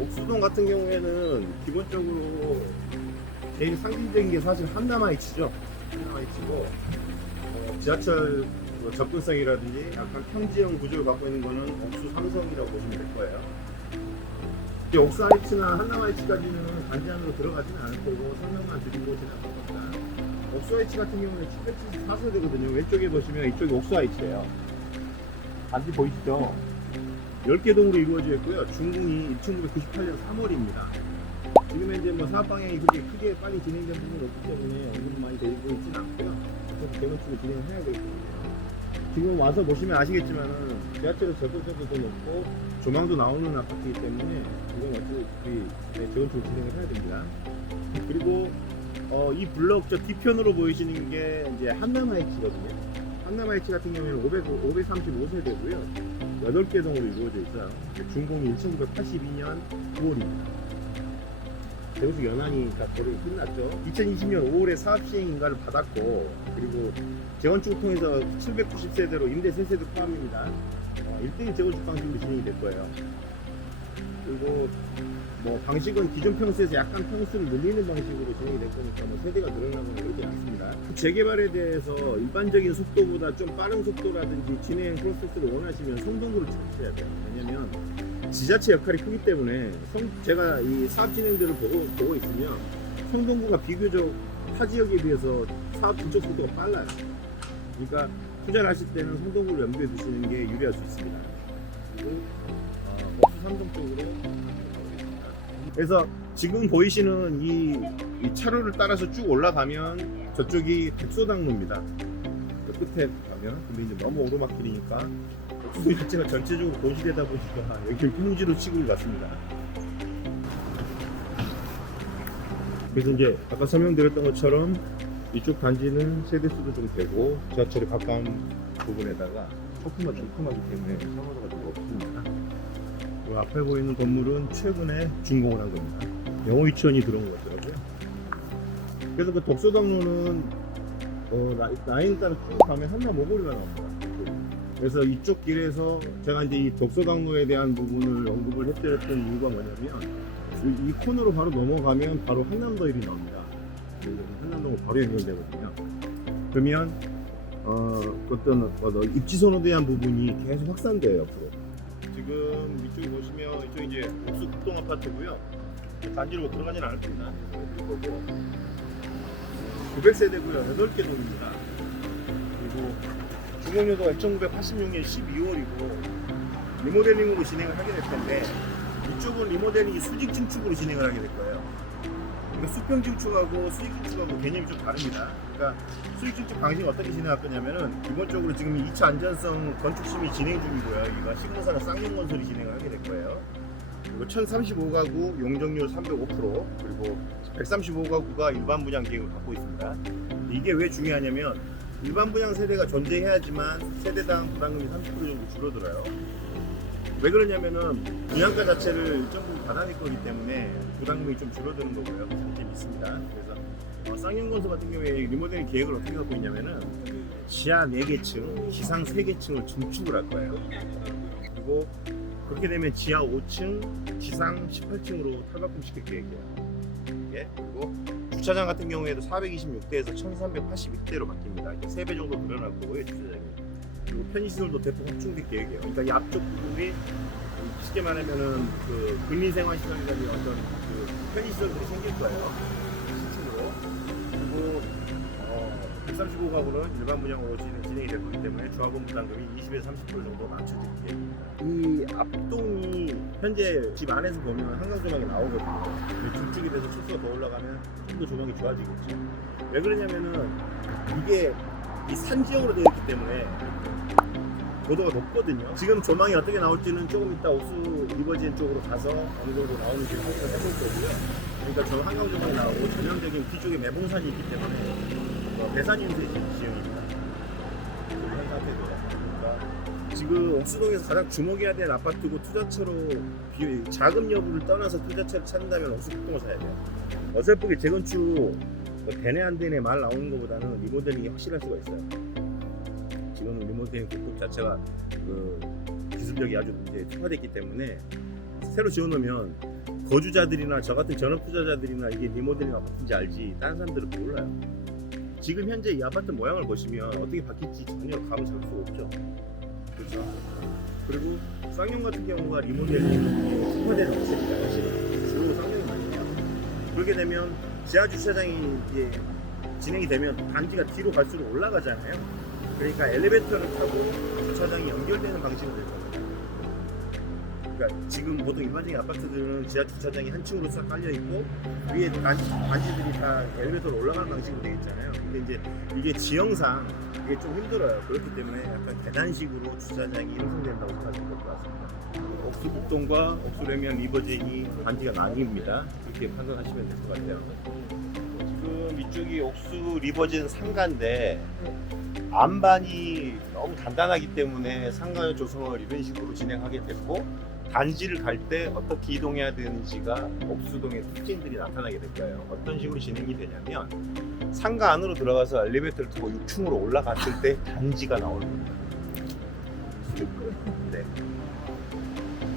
옥수동 같은 경우에는 기본적으로 제일 상징적인 게 사실 한남IH죠. 한남IH고 지하철 접근성이라든지 약간 평지형 구조를 갖고 있는 거는 옥수 삼성이라고 보시면 될 거예요. 옥수 IH나 한남 IH까지는 단지 안으로 들어가지는 않을 거고 설명만 드리고 지나갈 겁니다. 옥수 IH 같은 경우는 774세대거든요. 왼쪽에 보시면 이쪽이 옥수 IH예요. 단지 보이시죠? 10개 동으로 이루어져 있고요. 준공이 1998년 3월입니다. 지금 현재 뭐 사업 방향이 그렇게 크게 빨리 진행된 부분이 없기 때문에 언급은 많이 되고 있지는 않고요. 계속 재건축을 진행을 해야 되거든요. 지금 와서 보시면 아시겠지만은 지하철의 접근성도 높고 조망도 나오는 아파트이기 때문에 이건 어차피 재건축을 진행을 해야 됩니다. 그리고 이 블록 저 뒤편으로 보이시는 게 이제 한남IH거든요. 한남IH 같은 경우에는 535세대고요. 8개 동으로 이루어져 있어요. 준공이 1982년 9월입니다. 재건축 연한이 다 거의 끝났죠. 2020년 5월에 사업 시행 인가를 받았고, 그리고 재건축을 통해서 790세대로 임대 세세도 포함입니다. 1대1 재건축 방식으로 진행이 될 거예요. 그리고 뭐 방식은 기존 평수에서 약간 평수를 늘리는 방식으로 진행이 될 거니까 뭐 세대가 늘어나거나 그러지 않습니다. 재개발에 대해서 일반적인 속도보다 좀 빠른 속도라든지 진행 프로세스를 원하시면 성동구를 찾으셔야 돼요. 왜냐면 지자체 역할이 크기 때문에 제가 이 사업 진행들을 보고 있으면 성동구가 비교적 타 지역에 비해서 사업 진척 속도가 빨라요. 그러니까 투자를 하실 때는 성동구를 염두에 두시는 게 유리할 수 있습니다. 그리고 옥수 삼성 쪽으로 그래서 지금 보이시는 이 차로를 따라서 쭉 올라가면 저쪽이 독소당로입니다. 그 끝에 가면 근데 이제 너무 오르막길이니까 옥수수 자체가 전체적으로 도시되다 보니까 여기 평지로 치고 갔습니다. 그래서 이제 아까 설명드렸던 것처럼 이쪽 단지는 세대수도 좀 되고 지하철이 가까운 부분에다가 조금하기 때문에 상호도가 좀 없습니다. 그 앞에 보이는 건물은 최근에 준공을 한 겁니다. 영호 유치원이 들어온 것 같더라고요. 그래서 그 독소당로는 라인 따라 쭉 가면 한남 오거리가 나옵니다. 그래서 이쪽 길에서 제가 이제 이 독소당로에 대한 부분을 언급을 해드렸던 이유가 뭐냐면 이 코너로 바로 넘어가면 바로 한남더일이 나옵니다. 한남동으로 바로 연결되거든요. 그러면 어떤 입지선호에 대한 부분이 계속 확산돼요. 옆으로. 지금 이쪽에 보시면 이쪽 이제 옥수 국동 아파트고요. 단지로 들어가지는 않을 겁니다. 900세대고요. 8개 동입니다. 그리고 준공료도가 1986년 12월이고 리모델링으로 진행을 하게 될 텐데 이쪽은 리모델링이 수직 증축으로 진행을 하게 될 거예요. 그러니까 수평 증축하고 수직 증축하고 개념이 좀 다릅니다. 그러니까 수직 증축 방식이 어떻게 진행할 거냐면은 기본적으로 지금 2차 안전성 건축심의 진행 중이고요. 이거 시공사나 쌍용건설이 진행을 하게 될 거예요. 그리고 1035가구 용적률 305% 그리고 135가구가 일반 분양 계획을 갖고 있습니다. 이게 왜 중요하냐면 일반 분양 세대가 존재해야지만 세대당 부담금이 30% 정도 줄어들어요. 왜 그러냐면은 분양가 자체를 일정 부분 받아낼 거기 때문에 부담금이 좀 줄어드는 거고요. 그 장점이 있습니다. 그래서 쌍용건설 같은 경우에 리모델링 계획을 어떻게 갖고 있냐면은 지하 4개층, 지상 3개층을 증축을 할 거예요. 그리고 그렇게 되면 지하 5층, 지상 18층으로 탈바꿈 시킬 계획이에요. 예? 그리고 주차장 같은 경우에도 426대에서 1381대로 바뀝니다. 3배 정도 늘어날 거고요, 주차장이. 그리고 편의시설도 대폭 확충될 계획이에요. 그러니까 이 앞쪽 부분이 쉽게 말하면은 그 근린생활시설이라든지 어떤 그 편의시설들이 생길 거예요. 시층으로. 그리고 135가구는 일반 분양으로 진행이 될 거기 때문에 조합원 부담금이 20에서 30% 정도 낮춰질 계획입니다. 이 앞동이 현재 집 안에서 보면 한강 조망이 나오거든요. 중축이 돼서 실수가 더 올라가면 좀 더 조망이 좋아지겠죠. 왜 그러냐면은 이게 이 산 지역으로 되어 있기 때문에 고도가 높거든요. 지금 조망이 어떻게 나올지는 조금 이따 옥수 리버지엔 쪽으로 가서 어느 정도 나오는지 확인을 해볼 거고요. 그러니까 저 한강 조망이 나오고 전형적인 뒤쪽에 매봉산이 있기 때문에 배산 인쇄 지형입니다. 현 상태도. 그러니까 지금 옥수동에서 가장 주목해야 될 아파트고 투자처로 자금 여부를 떠나서 투자처를 찾는다면 옥수동을 사야 돼요. 어설프게 재건축 되네 안 되네 말 나오는 것보다는 리모델링이 확실할 수가 있어요. 지금은 리모델링 국급 자체가 그 기술력이 아주 이제 특화됐기 때문에 새로 지어놓으면 거주자들이나 저 같은 전업 투자자들이나 이게 리모델링 아파트인지 알지 다른 사람들은 몰라요. 지금 현재 이 아파트 모양을 보시면 어떻게 바뀔지 전혀 감을 잡을 수가 없죠. 그렇죠. 그리고 쌍용 같은 경우가 리모델링 특화되는 업체입니다. 사실은 서로 쌍용이 많이 해요. 그렇게 되면 지하 주차장이 이제 진행이 되면 단지가 뒤로 갈수록 올라가잖아요. 그러니까 엘리베이터를 타고 주차장이 연결되는 방식으로 될 겁니다. 그러니까 지금 보통 일반적인 아파트들은 지하 주차장이 한 층으로 싹 깔려 있고 위에 단지들이 다 엘리베이터로 올라가는 방식으로 되어 있잖아요. 근데 이제 이게 지형상 이게 좀 힘들어요. 그렇기 때문에 약간 계단식으로 주차장이 형성된다고 생각하시면 될 것 같습니다. 옥수북동과 옥수레면 리버젠이 단지가 나뉩니다. 그렇게 판단하시면 될 것 같아요. 지금 이쪽이 옥수 리버젠 상가인데 안반이 너무 단단하기 때문에 상가 조성을 이런 식으로 진행하게 됐고 단지를 갈 때 어떻게 이동해야 되는지가 옥수동의 특징들이 나타나게 될 거예요. 어떤 식으로 진행이 되냐면 상가 안으로 들어가서 엘리베이터를 타고 6층으로 올라갔을 때 단지가 나오는 겁니다. 네.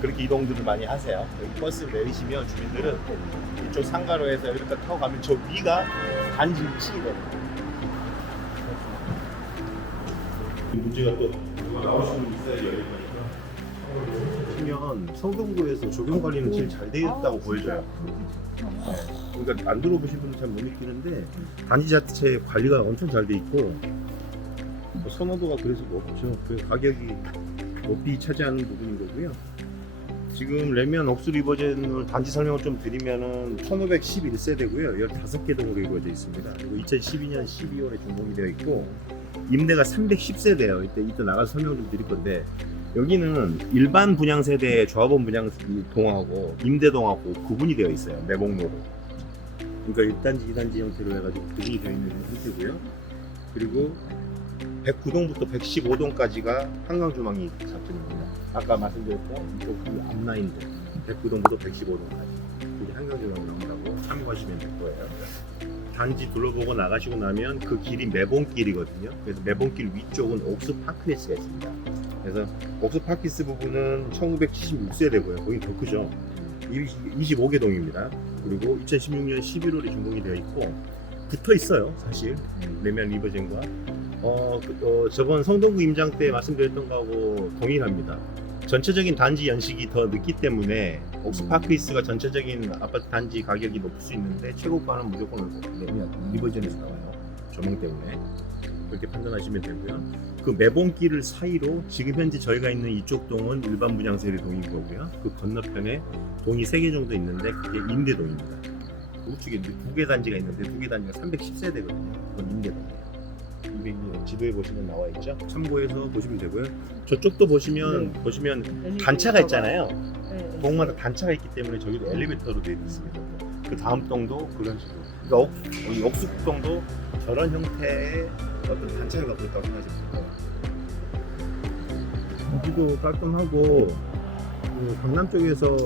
그렇게 이동들을 많이 하세요. 여기 버스를 내리시면 주민들은 이쪽 상가로 해서 엘리베이터 타고 가면 저 위가 단지를 치게 됩니다. 이 문제가 또 누가 나오시는 분 있어야 열릴 거니까. 보시면 성동구에서 조경 관리는 제일 잘 되어 있다고 보여져요. 네. 그러니까 안 들어보신 분은 잘 못 느끼는데 단지 자체 관리가 엄청 잘 돼 있고 선호도가 그래서 높죠. 그 가격이 높이 차지하는 부분인 거고요. 지금 레면 옥수 리버젠을 단지 설명을 좀 드리면은 1511세대고요. 15개 동으로 이루어져 있습니다. 그리고 2012년 12월에 준공이 되어 있고 임대가 310세대예요. 이때 나가서 설명 좀 드릴 건데 여기는 일반 분양 세대의 조합원 분양 동하고 임대동하고 구분이 되어 있어요. 매목로로. 그러니까 1단지, 2단지 형태로 해가지고 구분이 되어 있는 형태고요. 그리고 109동부터 115동까지가 한강주망이 잡히는 겁니다. 아까 말씀드렸던 이쪽 그 앞라인들 109동부터 115동까지 그게 한강주망이 나온다고 참고하시면 될 거예요. 단지 둘러보고 나가시고 나면 그 길이 매봉길이거든요. 그래서 매봉길 위쪽은 옥스파크리스가 있습니다. 그래서 옥스파크리스 부분은 1976세대고요. 거긴 더 크죠. 25개 동입니다. 그리고 2016년 11월에 준공이 되어 있고 붙어 있어요. 사실 레면 리버젠과 저번 성동구 임장 때 말씀드렸던 거하고 동일합니다. 전체적인 단지 연식이 더 늦기 때문에 옥스파크리스가 전체적인 아파트 단지 가격이 높을 수 있는데 최고가는 무조건 레면 리버젠에서 나와요. 조망 때문에. 그렇게 판단하시면 되고요. 그 매봉길 사이로 지금 현재 저희가 있는 이쪽 동은 일반 분양세대 동인 거고요. 그 건너편에 동이 3개 정도 있는데 그게 임대동입니다. 우측에 2개 단지가 있는데 2개 단지가 310세대거든요. 그건 임대동이에요. 지도에 보시면 나와 있죠. 참고해서 보시면 되고요. 저쪽도 보시면 단차가 있잖아요. 동마다 단차가 있기 때문에 저기도 엘리베이터로 되어 있습니다. 그 다음 동도 그런 식으로. 그러니까 옥수동도 저런 형태의 어떤 단차를 갖고 있다고 생각하시면 돼요. 여기도 깔끔하고 그 강남 쪽에서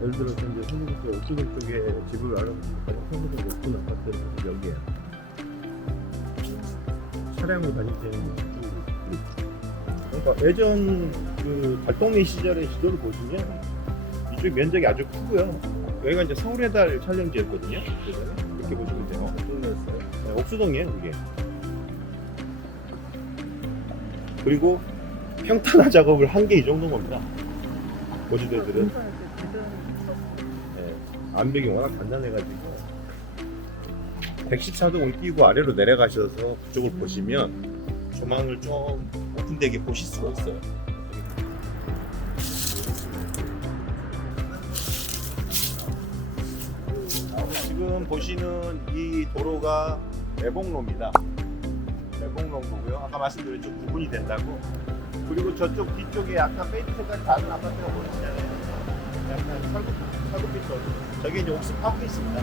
예를 들어서 이제 성동구 옥수동 쪽에 집을 알아보면 가장 성동구 높은 아파트는 여기에요. 차량으로 다닐 때는 그러니까 예전 그 달동네 시절의 지도를 보시면 이쪽 면적이 아주 크고요. 여기가 이제 서울의 달 촬영지였거든요. 이렇게 보시면 돼요. 네, 옥수동이에요, 그게. 그리고 평탄화 작업을 한 게 이 정도인 겁니다. 거주대들은. 네, 암벽이 워낙 단단해가지고 114동을 뛰고 아래로 내려가셔서 그쪽을 보시면 조망을 좀 오픈되게 보실 수가 있어요. 지금 보시는 이 도로가 매봉로입니다. 매봉로고요. 아까 말씀드렸죠. 구분이 된다고. 그리고 저쪽 뒤쪽에 약간 페인트가 다른 아파트가 보이시잖아요. 약간 살구빛 저기 이제 옥스파크 있습니다.